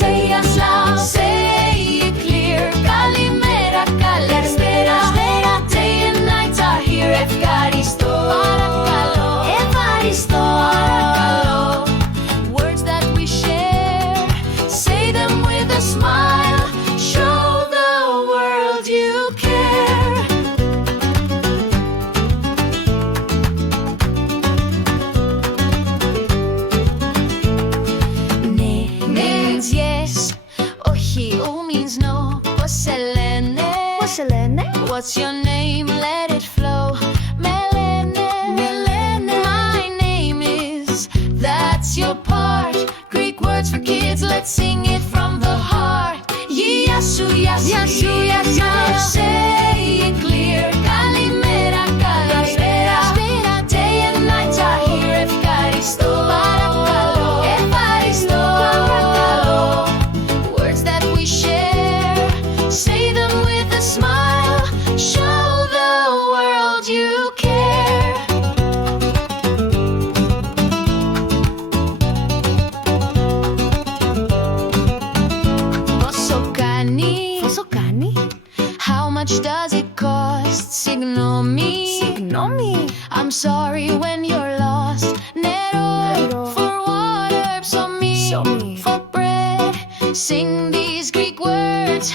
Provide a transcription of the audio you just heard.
Say us loud, say it clear. Kaliméra, Kaliméra. Day and night are here. Ευχαριστώ. Ευχαριστώ. Words that we share, say them with a smile. Show the world you care. Ναι means yes, όχι ου means no. Πώς σε λένε? Πώς σε λένε? What's your name? Let it flow. Με λένε. My name is. That's your part. Greek words for kids. Let's sing it from the heart. Γεια σου, γεια σου, γεια σου. Say it clear. Κaliméra, Kaliméra. Day and night are here. Ευχαριστώ. Ευχαριστώ. Words that we share, say them with a smile. Show the world you care. Πόσο κάνει? Πόσο κάνει? How much does it cost? Συγγνώμη. Συγγνώμη. I'm sorry when you're lost. Νερό. For water. Ψωμί. Ψωμί. For bread. Sing these Greek words.